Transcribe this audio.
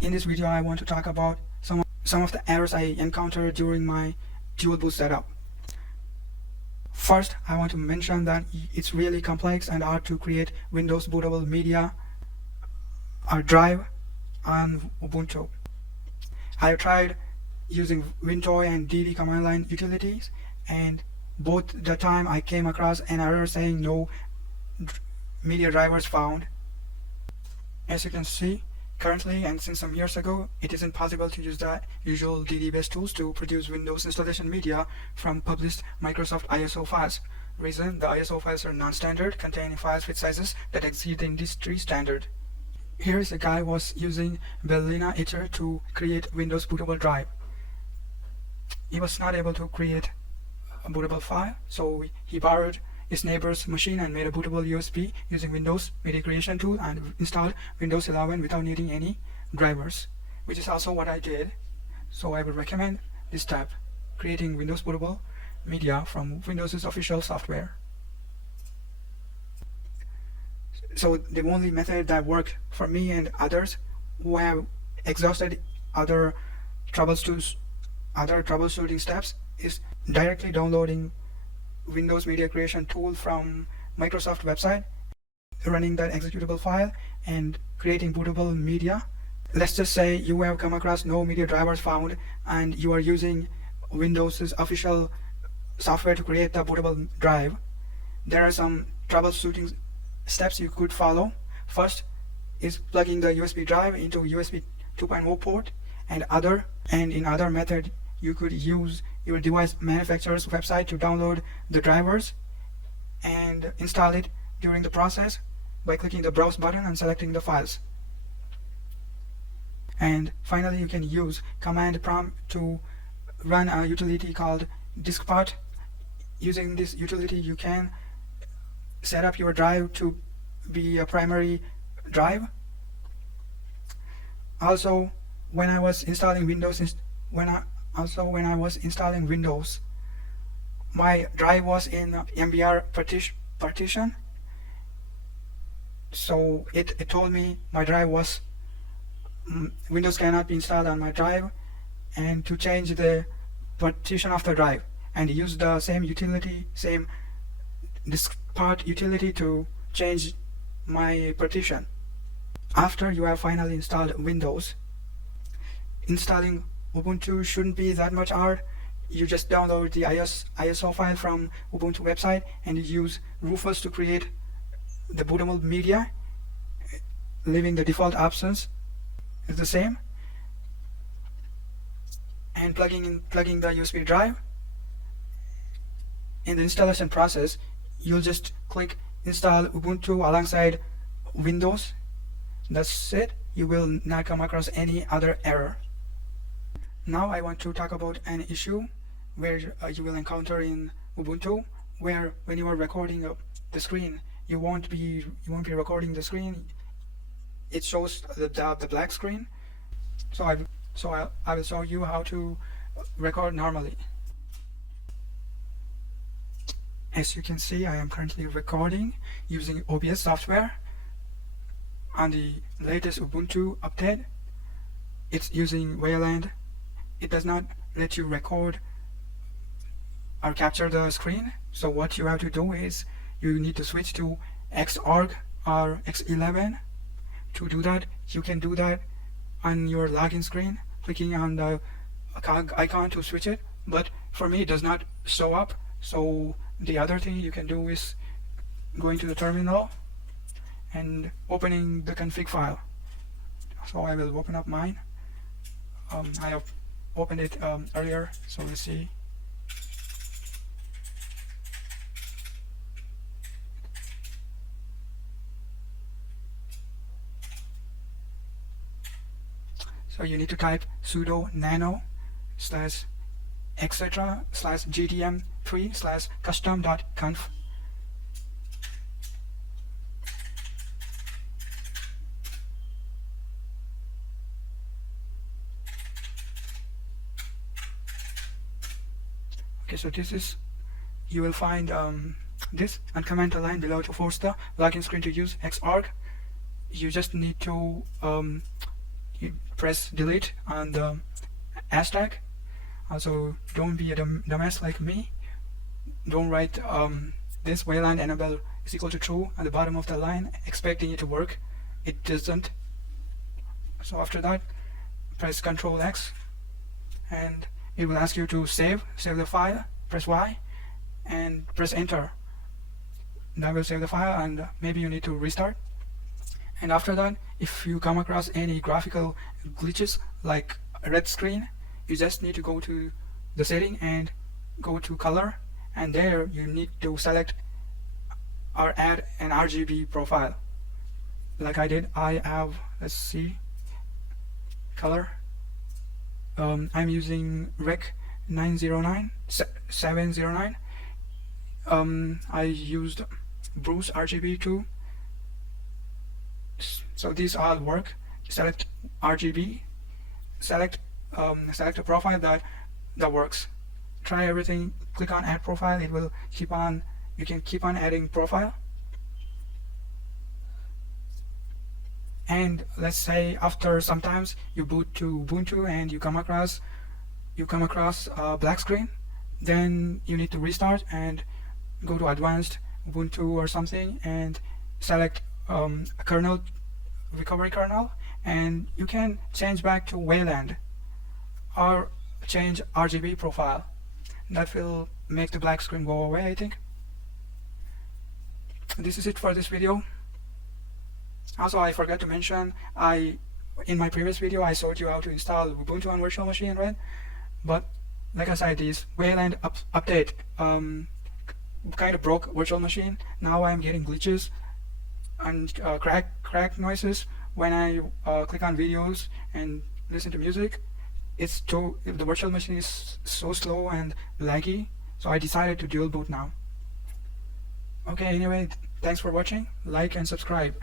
In this video, I want to talk about some of the errors I encountered during my dual boot setup. First, I want to mention that it's really complex and hard to create Windows bootable media or drive on Ubuntu. I tried using WinToy and DD command line utilities, and both the time I came across an error saying no media drivers found. As you can see, currently and since some years ago, it isn't possible to use the usual DD-based tools to produce Windows installation media from published Microsoft ISO files. Reason: the ISO files are non-standard, containing files with sizes that exceed the industry standard. Here is a guy was using Bellina Etcher to create Windows bootable drive. He was not able to create a bootable file, so he borrowed his neighbor's machine and made a bootable USB using Windows Media Creation tool and installed Windows 11 without needing any drivers, which is also what I did. So I would recommend this step, creating Windows bootable media from Windows' official software. So the only method that worked for me and others who have exhausted other troubleshooting steps is directly downloading Windows Media Creation tool from Microsoft website, running that executable file and creating bootable media. Let's just say you have come across no media drivers found and you are using Windows' official software to create the bootable drive. There are some troubleshooting steps you could follow. First is plugging the USB drive into USB 2.0 port, and in other method you could use your device manufacturer's website to download the drivers and install it during the process by clicking the browse button and selecting the files. And finally, you can use command prompt to run a utility called diskpart. Using this utility, you can set up your drive to be a primary drive. Also, when I was installing Windows, my drive was in MBR partition. So it told me my drive was Windows cannot be installed on my drive, and to change the partition of the drive and use the same utility, same diskpart utility to change my partition. After you have finally installed Windows, installing Ubuntu shouldn't be that much hard. You just download the ISO file from Ubuntu website and you use Rufus to create the bootable media, leaving the default options is the same, and plugging the USB drive. In the installation process, you'll just click install Ubuntu alongside Windows. That's it. You will not come across any other error. Now I want to talk about an issue where you will encounter in Ubuntu, where when you are recording the screen, you won't be recording the screen. It shows the black screen. So I will show you how to record normally. As you can see, I am currently recording using OBS software on the latest Ubuntu update. It's using Wayland. It does not let you record or capture the screen. So what you have to do is you need to switch to Xorg or X11. To do that, you can do that on your login screen, clicking on the icon to switch it. But for me, it does not show up. So the other thing you can do is going to the terminal and opening the config file. So I will open up mine. I have opened it earlier, so let's see. So you need to type sudo nano / etc / gdm3 / custom.conf. Okay, so this is, you will find this and comment the line below to force the login screen to use Xorg. You just need to press delete on the hashtag. Also, don't be a dumbass like me. Don't write this wayland enable is equal to true at the bottom of the line expecting it to work. It doesn't. So after that, press Ctrl X and it will ask you to save the file. Press Y and press enter. That will save the file, and maybe you need to restart. And after that, if you come across any graphical glitches like a red screen, you just need to go to the setting and go to color, and there you need to select or add an RGB profile like I did. I have, let's see, color. I'm using Rec 709. I used Bruce RGB too. So these all work. Select RGB, select a profile that works. Try everything, click on add profile. It will keep on, you can keep on adding profile. And let's say after sometimes you boot to Ubuntu and you come across a black screen, then you need to restart and go to advanced Ubuntu or something and select a kernel, recovery kernel, and you can change back to Wayland or change RGB profile. That will make the black screen go away, I think. This is it for this video. Also, I forgot to mention, in my previous video I showed you how to install Ubuntu on virtual machine, right? But like I said, this Wayland update kind of broke virtual machine. Now I'm getting glitches and crack noises when I click on videos and listen to music. The virtual machine is so slow and laggy, so I decided to dual boot now. Okay, anyway, thanks for watching. Like and subscribe.